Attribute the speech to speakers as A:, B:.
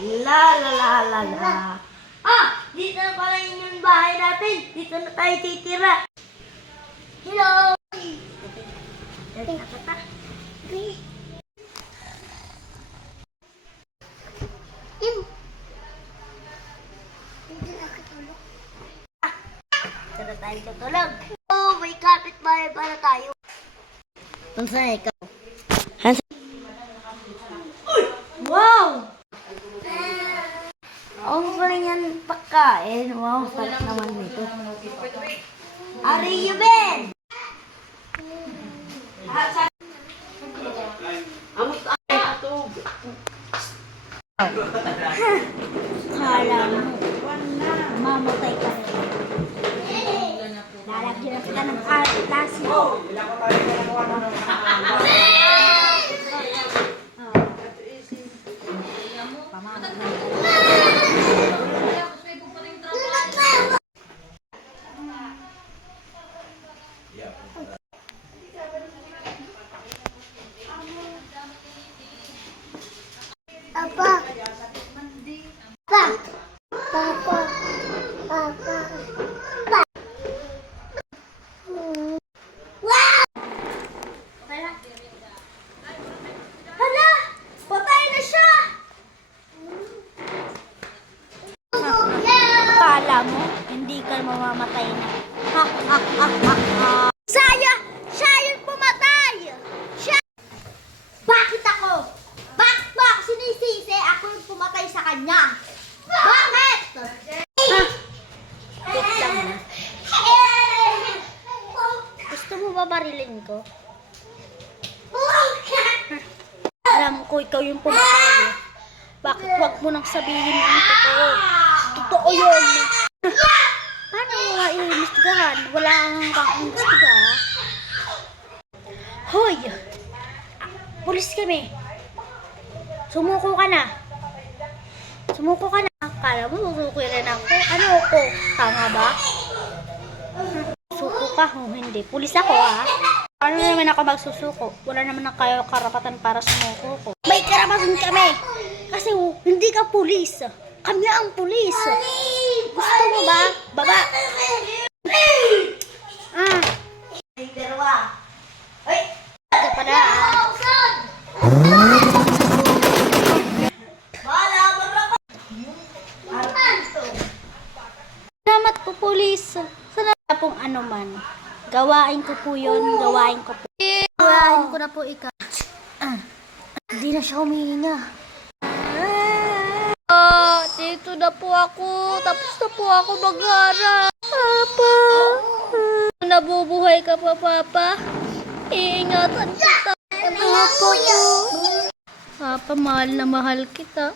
A: La la la la la. Ah! Dito na pala yun yung bahay natin. Dito na tayo titira. Hello! Na tayo tutulog. Oh, may kapitbahay pala tayo. Unsa ikaw? Hansa? Wow! Ang galing yan pagkain. Wow, sarap naman nito. Ari you Ben? Kala mo. Mamatay ka rin. Lalagyan na kita ng plastic. Apa? Pa. Papa. Papa. Pa. Wow! Hala! Patay na siya! Kala mo, hindi ka mamamatay na. Ha, ha, ha, ha, ha. Saya! Siya yung pumatay! Siya! Bakit ako? Bakit mo ako sinisisi? Ako yung pumatay sa kanya. Bakit? Gusto mo ba barilin ko? Alam ko ikaw yung pumatay. Bakit wag mo nang sabihin ang totoo? Totoo yun. Paano mo nga iimbestigahan? Wala kang kang-imbestiga. Hoy! Pulis kami. Sumuko ka na. Sumuko ka na. Kala mo, susuko rin ako. Ano ako? Tama ba? Suko ka o hindi. Pulis ako ah. Paano naman ako magsusuko? Wala naman na kayo karapatan para sumuko ko. May karapatan kami. Kasi oh, hindi ka pulis. Kami ang pulis. Gusto mo ba? Po, police. Salamat pong ano man. Gawain ko po yun. Gawain ko po. Gawain ko na po ikaw. Ah, Hindi na siya humihinga.
B: Ah, dito na po ako. Tapos na po ako mag-aral. Papa. Nabubuhay ka pa, Papa. Iingatan kita. Papa, mahal na mahal kita.